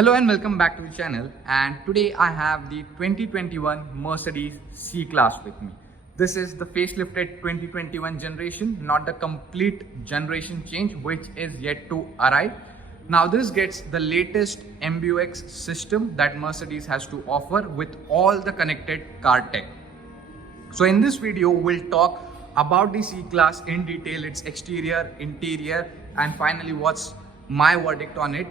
Hello and welcome back to the channel, and today I have the 2021 Mercedes C-Class with me. This is the facelifted 2021 generation, not the complete generation change which is yet to arrive. Now this gets the latest MBUX system that Mercedes has to offer with all the connected car tech. So in this video we'll talk about the C-Class in detail, its exterior, interior, and finally what's my verdict on it.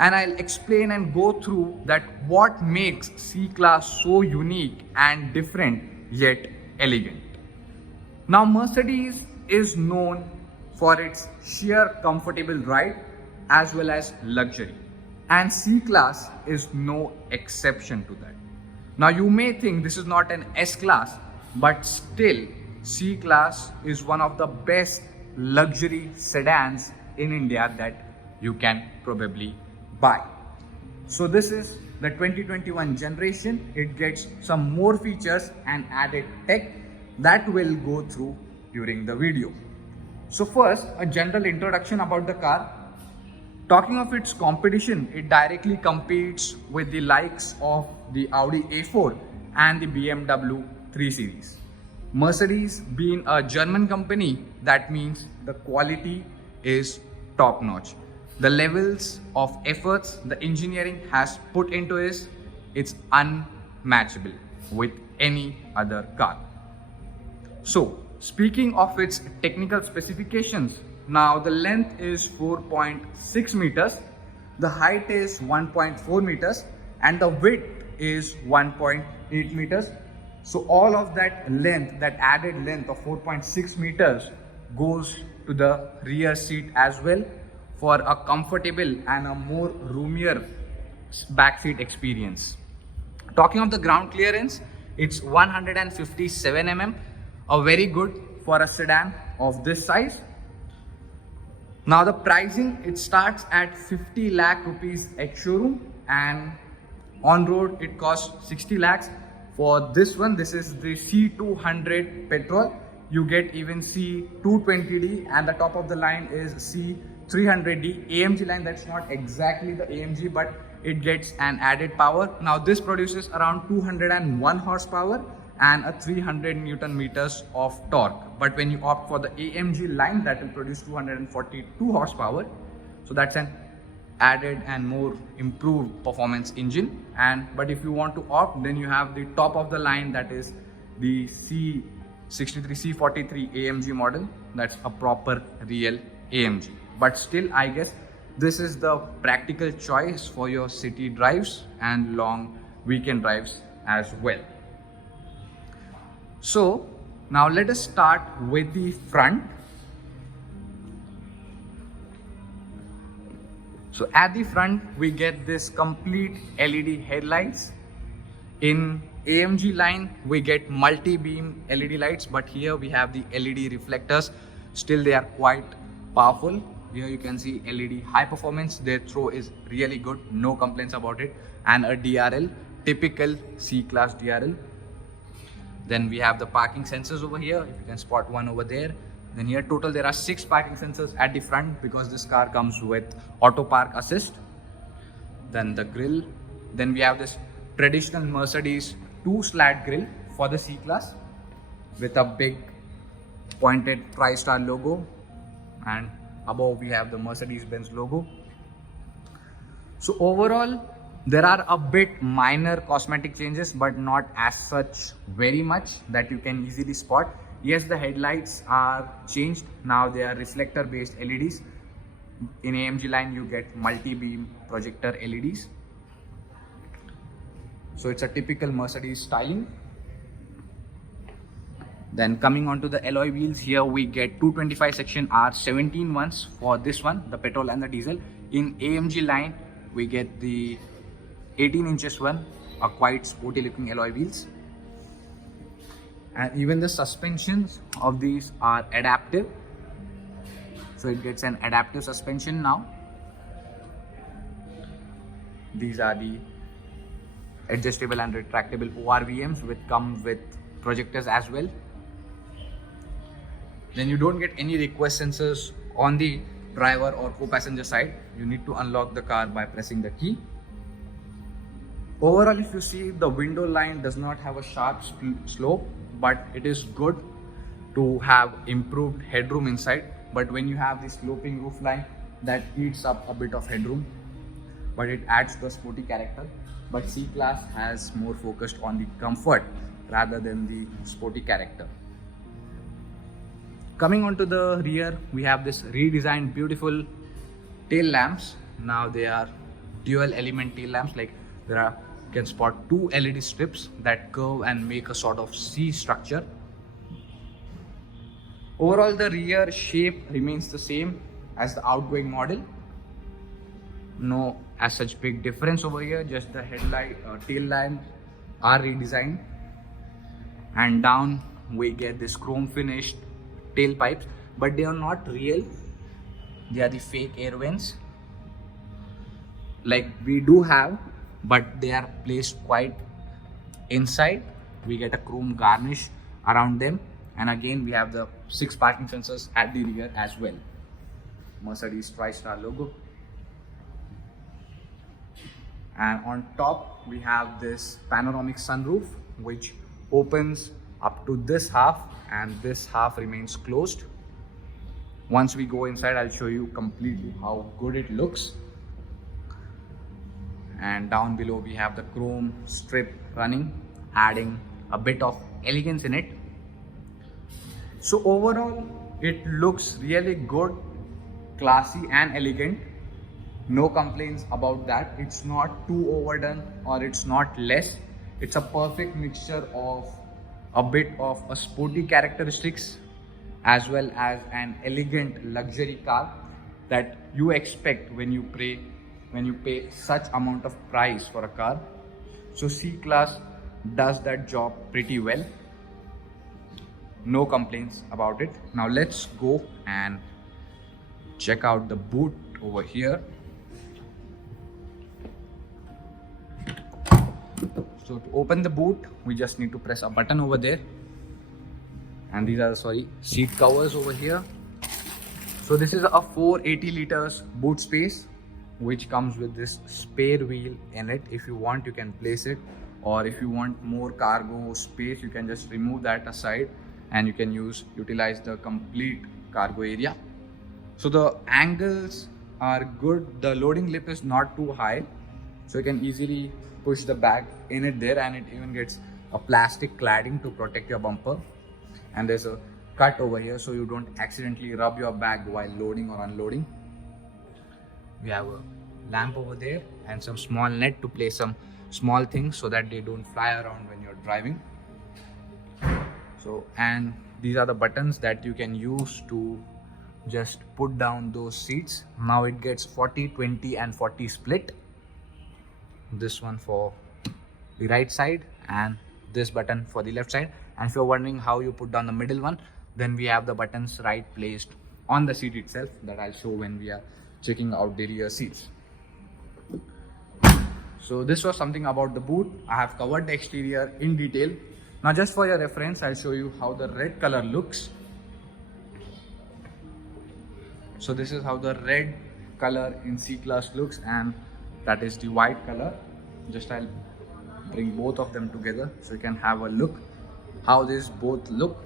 And I'll explain and go through that what makes C-Class so unique and different yet elegant. Now Mercedes is known for its sheer comfortable ride as well as luxury, and C-Class is no exception to that. Now you may think this is not an S-Class, but still C-Class is one of the best luxury sedans in India that you can probably buy. So this is the 2021 generation. It gets some more features and added tech that we'll go through during the video. So first, a general introduction about the car. Talking of its competition, it directly competes with the likes of the Audi A4 and the BMW 3 Series. Mercedes being a German company, that means the quality is top notch. The levels of efforts the engineering has put into it, it's unmatchable with any other car. So speaking of its technical specifications, now the length is 4.6 meters, the height is 1.4 meters, and the width is 1.8 meters. So all of that length, that added length of 4.6 meters goes to the rear seat as well, for a comfortable and a more roomier backseat experience. Talking of the ground clearance, it's 157 mm, a very good for a sedan of this size. Now the pricing, it starts at 50 lakh rupees ex-showroom, and on road it costs 60 lakhs. For this one, this is the C200 petrol. You get even C220D, and the top of the line is C300D AMG line. That's not exactly the AMG, but it gets an added power. Now this produces around 201 horsepower and a 300 Newton meters of torque. But when you opt for the AMG line, that will produce 242 horsepower. So that's an added and more improved performance engine. But if you want to opt, then you have the top of the line, that is the C43 AMG model. That's a proper real AMG. But still, I guess this is the practical choice for your city drives and long weekend drives as well. So now let us start with the front. So at the front we get this complete LED headlights. In AMG line we get multi-beam LED lights, but here we have the LED reflectors. Still they are quite powerful. Here you can see LED high performance. Their throw is really good, no complaints about it. And a DRL, typical C-Class DRL. Then we have the parking sensors over here. If you can spot one over there. Then here total there are 6 parking sensors at the front, because this car comes with auto park assist. Then the grille. Then we have this traditional Mercedes 2-slat grille for the C-Class with a big pointed TriStar logo, and above we have the Mercedes-Benz logo. So overall there are a bit minor cosmetic changes, but not as such very much that you can easily spot. Yes, the headlights are changed. Now they are reflector based LEDs. In AMG line you get multi-beam projector LEDs. So it's a typical Mercedes styling. Then coming on to the alloy wheels, here we get 225 section R17 ones for this one, the petrol and the diesel. In AMG line we get the 18 inches one, a quite sporty looking alloy wheels. And even the suspensions of these are adaptive. So it gets an adaptive suspension now. These are the adjustable and retractable ORVMs, which come with projectors as well. Then you don't get any request sensors on the driver or co-passenger side. You need to unlock the car by pressing the key. Overall, if you see, the window line does not have a sharp slope, but it is good to have improved headroom inside. But when you have the sloping roof line, that eats up a bit of headroom, but it adds the sporty character. But C-Class has more focused on the comfort rather than the sporty character. Coming onto the rear, we have this redesigned beautiful tail lamps. Now they are dual element tail lamps, like there are, you can spot two LED strips that curve and make a sort of C structure. Overall, the rear shape remains the same as the outgoing model. No as such big difference over here, just the headlight tail lamps are redesigned, and down we get this chrome finished tailpipes, but they are not real, they are the fake air vents like we do have, but they are placed quite inside. We get a chrome garnish around them, and again we have the 6 parking sensors at the rear as well. Mercedes TriStar logo. And on top we have this panoramic sunroof which opens up to this half, and this half remains closed. Once we go inside, I'll show you completely how good it looks. And down below we have the chrome strip running, adding a bit of elegance in it. So overall it looks really good, classy and elegant. No complaints about that. It's not too overdone or it's not less. It's a perfect mixture of a bit of a sporty characteristics as well as an elegant luxury car that you expect when you pay such amount of price for a car. So C-Class does that job pretty well. No complaints about it. Now let's go and check out the boot over here. So to open the boot, we just need to press a button over there, and these are seat covers over here. So this is a 480 liters boot space which comes with this spare wheel in it. If you want, you can place it, or if you want more cargo space, you can just remove that aside and you can utilize the complete cargo area. So the angles are good. The loading lip is not too high, so you can easily push the bag in it there, and it even gets a plastic cladding to protect your bumper. And there's a cut over here so you don't accidentally rub your bag while loading or unloading. We have a lamp over there and some small net to place some small things so that they don't fly around when you're driving. So, and these are the buttons that you can use to just put down those seats. Now it gets 40, 20 and 40 split. This one for the right side and this button for the left side. And if you're wondering how you put down the middle one, then we have the buttons right placed on the seat itself that I'll show when we are checking out the rear seats. So this was something about the boot. I have covered the exterior in detail. Now just for your reference, I'll show you how the red color looks. So this is how the red color in C-Class looks, and that is the white color. Just I'll bring both of them together so you can have a look how these both look.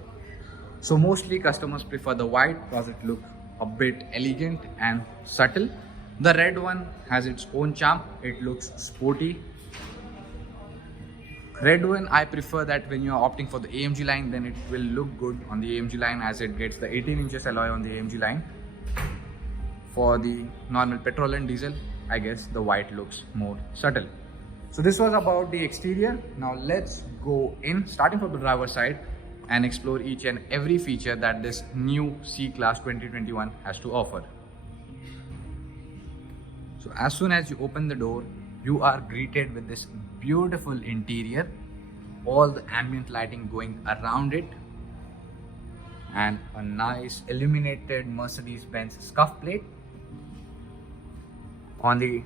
So mostly customers prefer the white because it looks a bit elegant and subtle. The red one has its own charm. It looks sporty. Red one, I prefer that when you are opting for the AMG line, then it will look good on the AMG line as it gets the 18 inches alloy on the AMG line. For the normal petrol and diesel, I guess the white looks more subtle. So this was about the exterior. Now let's go in, starting from the driver's side, and explore each and every feature that this new C-Class 2021 has to offer. So as soon as you open the door, you are greeted with this beautiful interior, all the ambient lighting going around it, and a nice illuminated Mercedes-Benz scuff plate. On the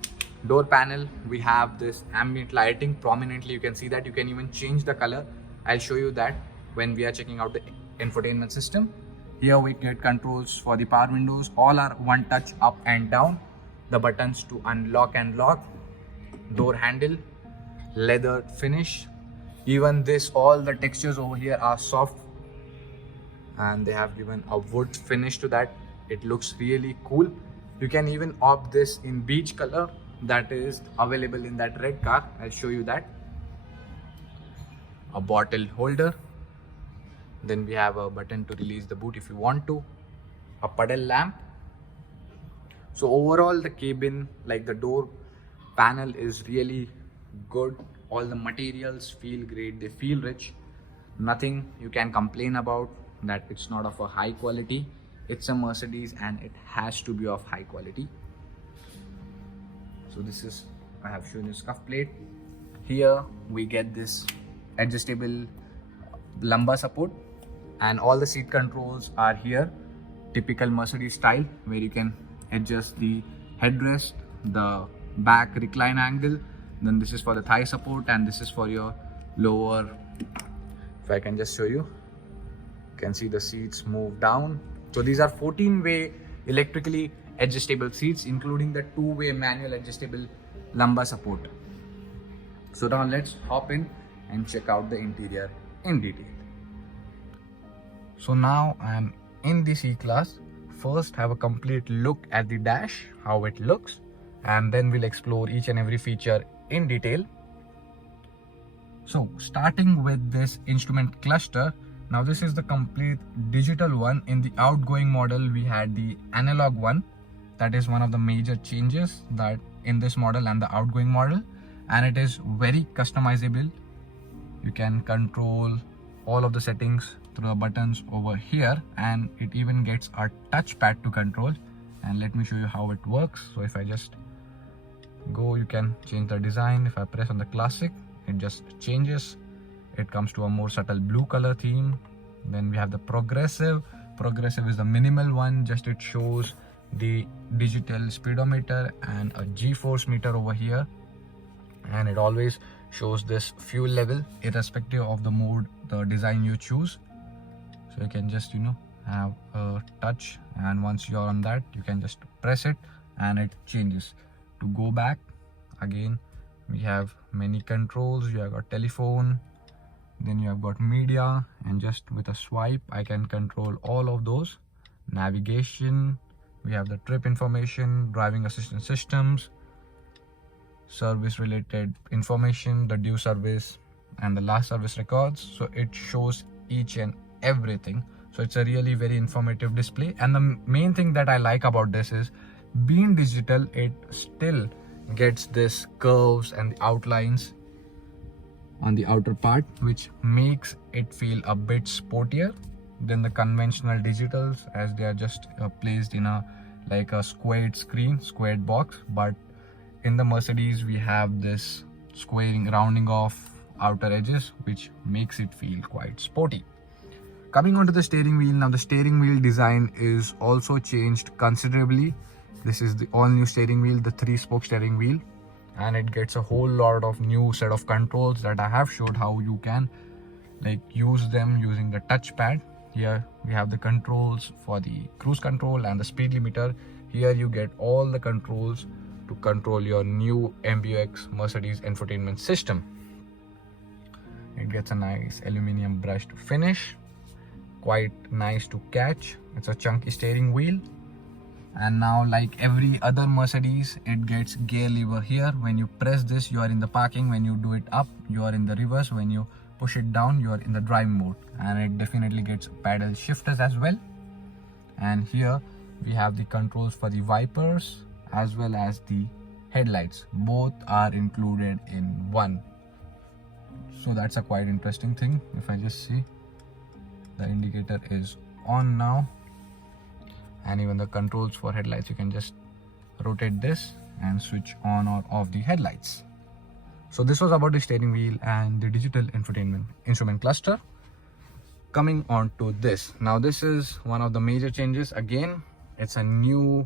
door panel, we have this ambient lighting prominently. You can see that. You can even change the color. I'll show you that when we are checking out the infotainment system. Here we get controls for the power windows. All are one touch up and down. The buttons to unlock and lock, door handle, leather finish. Even this, all the textures over here are soft, and they have given a wood finish to that. It looks really cool. You can even opt this in beige color that is available in that red car. I'll show you that. A bottle holder. Then we have a button to release the boot if you want to. A puddle lamp. So overall the cabin, like the door panel, is really good. All the materials feel great, they feel rich. Nothing you can complain about that it's not of a high quality. It's a Mercedes and it has to be of high quality. So this is, I have shown you scuff plate. Here we get this adjustable lumbar support, and all the seat controls are here, typical Mercedes style, where you can adjust the headrest, the back recline angle. Then this is for the thigh support, and this is for your lower. If I can just show you, you can see the seats move down. So these are 14-way electrically adjustable seats, including the 2-way manual adjustable lumbar support. So now let's hop in and check out the interior in detail. So now I am in the C-Class. First, have a complete look at the dash, how it looks, and then we'll explore each and every feature in detail. So starting with this instrument cluster, now this is the complete digital one. In the outgoing model, we had the analog one. That is one of the major changes that in this model and the outgoing model, and it is very customizable. You can control all of the settings through the buttons over here, and it even gets a touchpad to control. And let me show you how it works. So if I just go, you can change the design. If I press on the classic, it just changes. It comes to a more subtle blue color theme. Then we have the progressive. Progressive is the minimal one, just it shows the digital speedometer and a G-force meter over here, and it always shows this fuel level irrespective of the mode, the design you choose. So you can just have a touch, and once you're on that, you can just press it and it changes. To go back again, we have many controls. You have got telephone, then you have got media, and just with a swipe I can control all of those. Navigation, we have the trip information, driving assistance systems, service related information, the due service and the last service records. So it shows each and everything. So it's a really very informative display, and the main thing that I like about this is being digital, it still gets this curves and the outlines on the outer part, which makes it feel a bit sportier than the conventional digitals, as they are just placed in a like a squared screen, squared box. But in the Mercedes, we have this squaring, rounding off outer edges, which makes it feel quite sporty. Coming onto the steering wheel, now the steering wheel design is also changed considerably. This is the all new steering wheel, the 3-spoke steering wheel, and it gets a whole lot of new set of controls that I have showed how you can like use them using the touchpad. Here we have the controls for the cruise control and the speed limiter. Here you get all the controls to control your new MBUX Mercedes infotainment system. It gets a nice aluminum brushed finish, quite nice to catch. It's a chunky steering wheel. And now, like every other Mercedes, it gets gear lever here. When you press this, you are in the parking. When you do it up, you are in the reverse. When you push it down, you are in the drive mode. And it definitely gets paddle shifters as well. And here we have the controls for the wipers as well as the headlights. Both are included in one. So that's a quite interesting thing. If I just see, the indicator is on now. And even the controls for headlights, you can just rotate this and switch on or off the headlights. So this was about the steering wheel and the digital infotainment instrument cluster. Coming on to this, now this is one of the major changes. Again, it's a new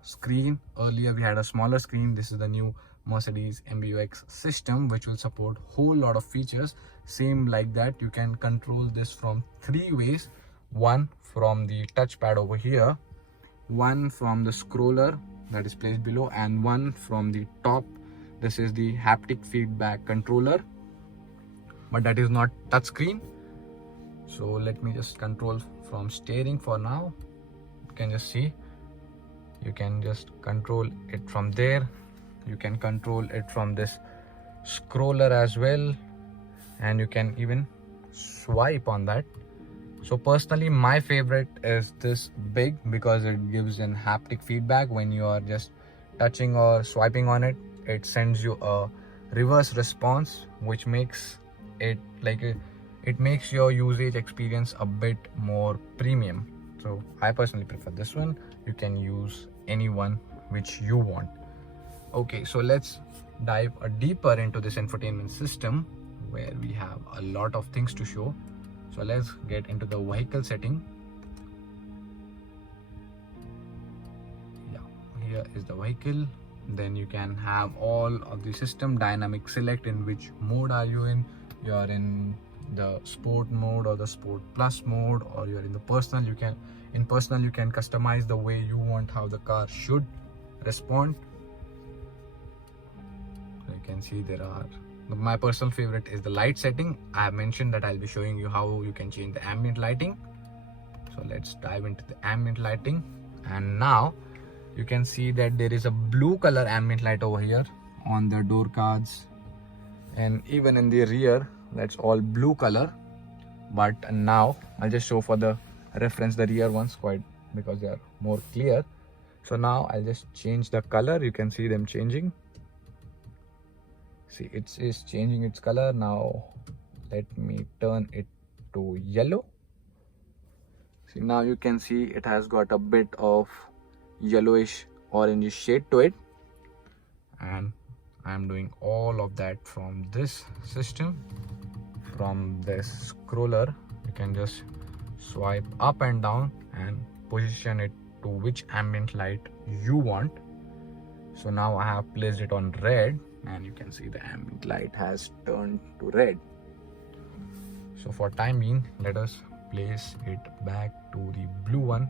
screen. Earlier we had a smaller screen. This is the new Mercedes MBUX system, which will support whole lot of features. Same like that, you can control this from 3 ways. One from the touchpad over here, one from the scroller that is placed below, and one from the top This is the haptic feedback controller, but that is not touchscreen. So let me just control from steering for now. You can just see, you can just control it from there. You can control it from this scroller as well, and you can even swipe on that. So personally, my favorite is this big because it gives an haptic feedback. When you are just touching or swiping on it, it sends you a reverse response, which makes it it makes your usage experience a bit more premium. So I personally prefer this one. You can use any one which you want. Okay, so let's dive deeper into this infotainment system, where we have a lot of things to show. So let's get into the vehicle setting. Yeah, here is the vehicle. Then you can have all of the system dynamic select in which mode are you in. You are in the sport mode or the sport plus mode, or you are in the personal. You can customize the way you want how the car should respond. So you can see there are, my personal favorite is the light setting. I have mentioned that I'll be showing you how you can change the ambient lighting. So let's dive into the ambient lighting. And now you can see that there is a blue color ambient light over here on the door cards, and even in the rear, that's all blue color. But now I'll just show for the reference the rear ones, quite because they are more clear. So now I'll just change the color. You can see them changing. See, it is changing its color. Now let me turn it to yellow. See, now you can see it has got a bit of yellowish orange shade to it, and I'm doing all of that from this system. From this scroller, you can just swipe up and down and position it to which ambient light you want. So now I have placed it on red, and you can see the ambient light has turned to red. So for time being, let us place it back to the blue one,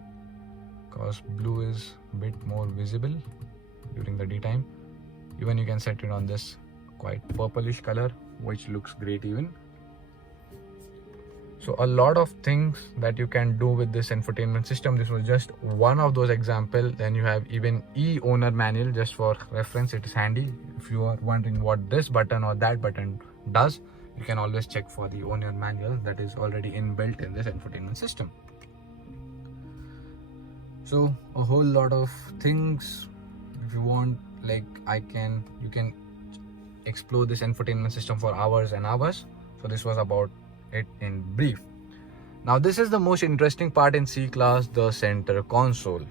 because blue is a bit more visible during the daytime. Even you can set it on this quite purplish color, which looks great even. So a lot of things that you can do with this infotainment system. This was just one of those examples. Then you have even e-owner manual, just for reference. It is handy if you are wondering what this button or that button does. You can always check for the owner manual that is already inbuilt in this infotainment system. So a whole lot of things. If you want, like you can explore this infotainment system for hours and hours. So this was about it in brief. Now this is the most interesting part in C-Class, the center console.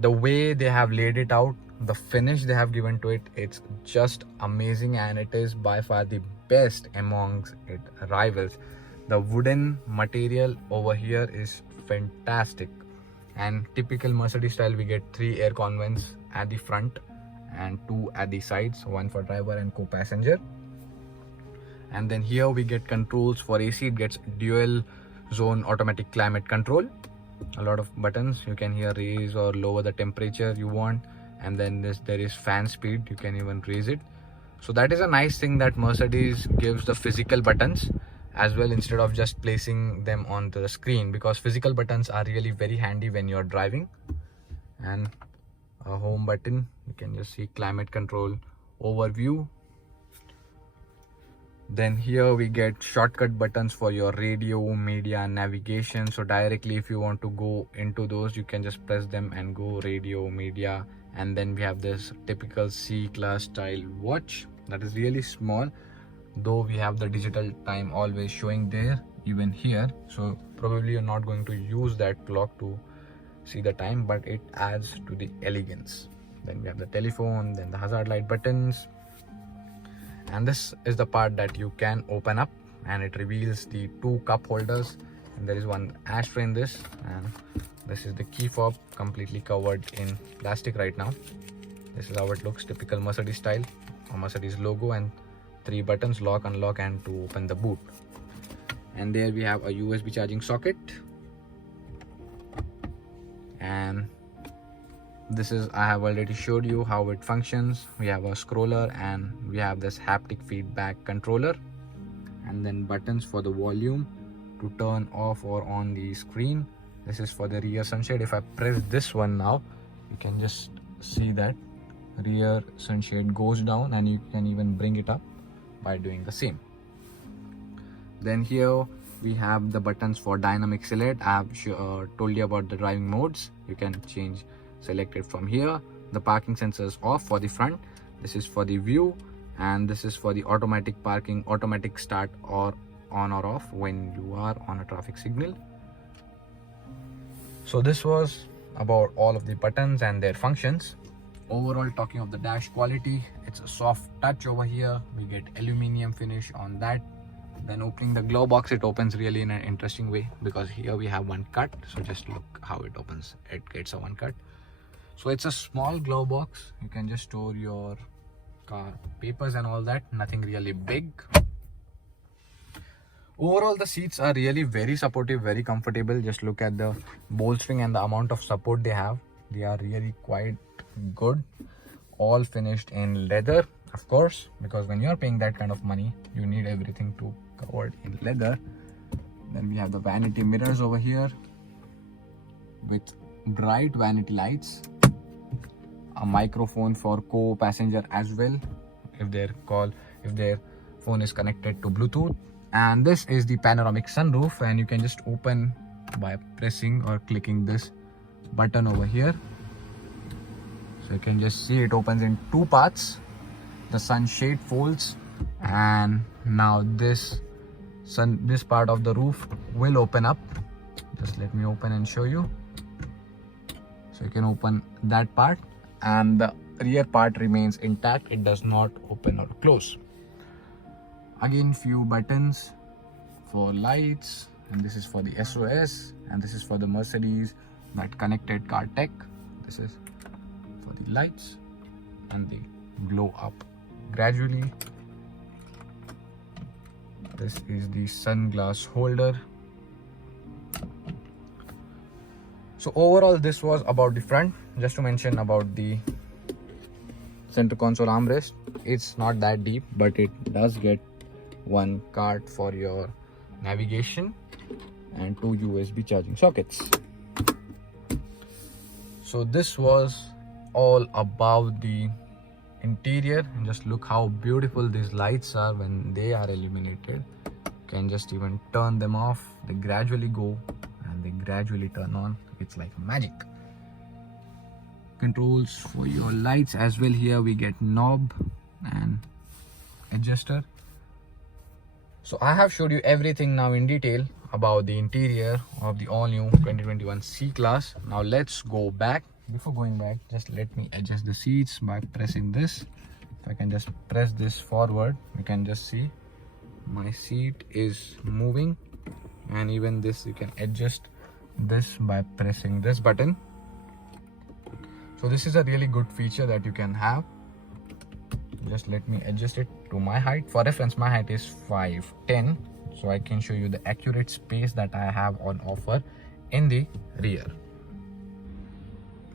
The way they have laid it out, the finish they have given to it, it's just amazing, and it is by far the best amongst its rivals. The wooden material over here is fantastic, and typical Mercedes style, we get 3 air con vents at the front and 2 at the sides, one for driver and co-passenger. And then here we get controls for AC. It gets dual zone automatic climate control. A lot of buttons. You can here raise or lower the temperature you want, and then there is fan speed. You can even raise it. So that is a nice thing that Mercedes gives the physical buttons as well, instead of just placing them on the screen, because physical buttons are really very handy when you're driving. And a home button, you can just see climate control overview. Then here we get shortcut buttons for your radio, media, navigation. So directly if you want to go into those, you can just press them and go radio, media. And then we have this typical C-Class style watch that is really small, though we have the digital time always showing there, even here. So probably you're not going to use that clock to see the time, but it adds to the elegance. Then we have the telephone, then the hazard light buttons. And this is the part that you can open up, and it reveals the 2 cup holders, and there is one ashtray in this, and this is the key fob, completely covered in plastic right now. This is how it looks, typical Mercedes style, a Mercedes logo, and 3 buttons, lock, unlock, and to open the boot. And there we have a USB charging socket, and This is, I have already showed you how it functions. We have a scroller and we have this haptic feedback controller, and then buttons for the volume to turn off or on the screen. This is for the rear sunshade. If I press this one now, you can just see that rear sunshade goes down, and you can even bring it up by doing the same. Then here we have the buttons for dynamic select. I have told you about the driving modes. You can change select it from here. The parking sensor is off for the front. This is for the view, and this is for the automatic parking, automatic start or on or off when you are on a traffic signal. So this was about all of the buttons and their functions. Overall, talking of the dash quality, it's a soft touch over here. We get aluminum finish on that. Then opening the glove box, it opens really in an interesting way, because here we have one cut. So just look how it opens. It gets a one cut. So it's a small glove box. You can just store your car papers and all that. Nothing really big. Overall, the seats are really very supportive, very comfortable. Just look at the bolstering and the amount of support they have. They are really quite good. All finished in leather, of course, because when you're paying that kind of money, you need everything to covered in leather. Then we have the vanity mirrors over here with bright vanity lights. A microphone for co-passenger as well, if their phone is connected to Bluetooth. And this is the panoramic sunroof, and you can just open by pressing or clicking this button over here. So you can just see it opens in two parts. The sunshade folds, and now this part of the roof will open up. Just let me open and show you. So you can open that part, and the rear part remains intact. It does not open or close. Again, few buttons for lights, and this is for the SOS, and this is for the Mercedes that connected car tech. This is for the lights, and they glow up gradually. This is the sunglass holder. So overall, this was about the front. Just to mention about the center console armrest, it's not that deep, but it does get one card for your navigation and two USB charging sockets. So this was all about the interior, and just look how beautiful these lights are when they are illuminated. You can just even turn them off. They gradually go and they gradually turn on. It's like magic. Controls for your lights as well. Here we get knob and adjuster. So I have showed you everything now in detail about the interior of the all new 2021 C-Class. Now let's go back. Before going back, just let me adjust the seats by pressing this. If I can just press this forward, you can just see my seat is moving, and even this you can adjust this by pressing this button. So this is a really good feature that you can have. Just let me adjust it to my height. For reference, my height is 5'10", so I can show you the accurate space that I have on offer in the rear.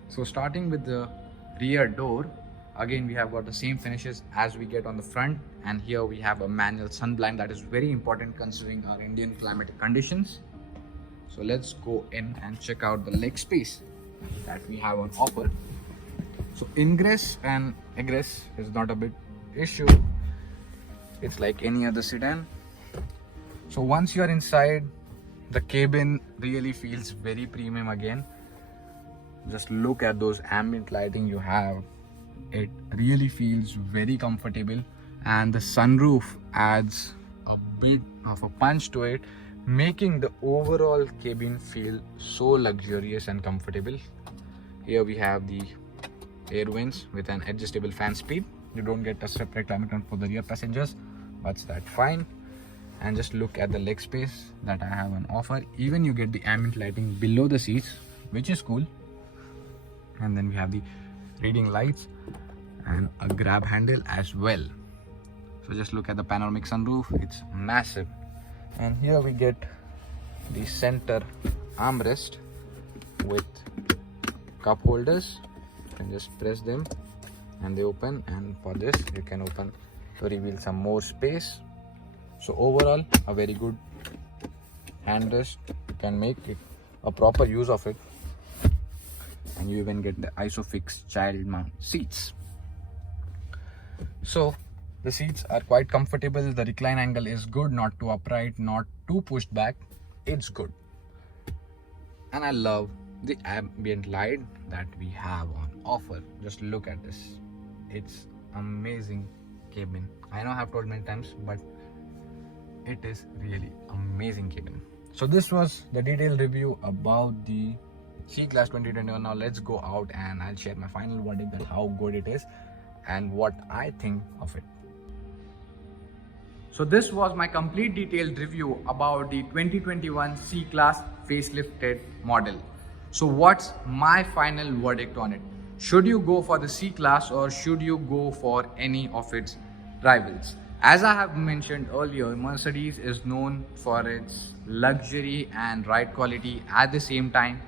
So starting with the rear door, again we have got the same finishes as we get on the front, and here we have a manual sun blind. That is very important considering our Indian climatic conditions. So let's go in and check out the leg space that we have on offer. So ingress and egress is not a big issue. It's like any other sedan. So once you are inside, the cabin really feels very premium again. Just look at those ambient lighting you have. It really feels very comfortable, and the sunroof adds a bit of a punch to it, making the overall cabin feel so luxurious and comfortable. Here we have the air vents with an adjustable fan speed. You don't get a separate climate control for the rear passengers, but that's fine. And just look at the leg space that I have on offer. Even you get the ambient lighting below the seats, which is cool. And then we have the reading lights and a grab handle as well. So just look at the panoramic sunroof. It's massive. And here we get the center armrest with cup holders. You can just press them and they open, and for this you can open to reveal some more space. So overall, a very good handrest. You can make it a proper use of it, and you even get the Isofix child mount seats. So the seats are quite comfortable. The recline angle is good, not too upright, not too pushed back. It's good. And I love the ambient light that we have on offer. Just look at this. It's amazing cabin. I know I have told many times, but it is really amazing cabin. So this was the detailed review about the C-Class 2021. Now let's go out and I'll share my final verdict that how good it is and what I think of it. So this was my complete detailed review about the 2021 C-Class facelifted model. So what's my final verdict on it? Should you go for the C-Class or should you go for any of its rivals? As I have mentioned earlier, Mercedes is known for its luxury and ride quality at the same time.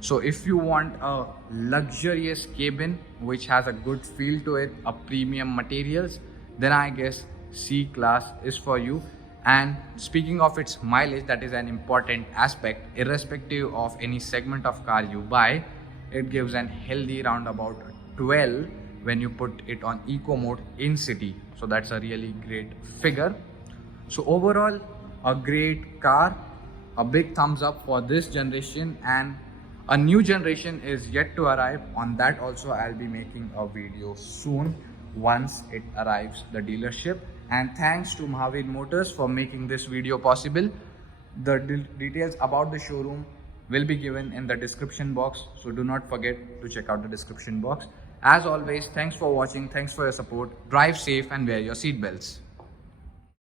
So if you want a luxurious cabin which has a good feel to it, a premium materials, then I guess C-Class is for you. And speaking of its mileage, that is an important aspect. Irrespective of any segment of car you buy, it gives an healthy round about 12 when you put it on eco mode in city. So that's a really great figure. So overall, a great car, a big thumbs up for this generation, and a new generation is yet to arrive. On that also I'll be making a video soon once it arrives the dealership. And thanks to Mahavir Motors for making this video possible. The details about the showroom will be given in the description box, so do not forget to check out the description box. As always, thanks for watching, thanks for your support. Drive safe and wear your seatbelts.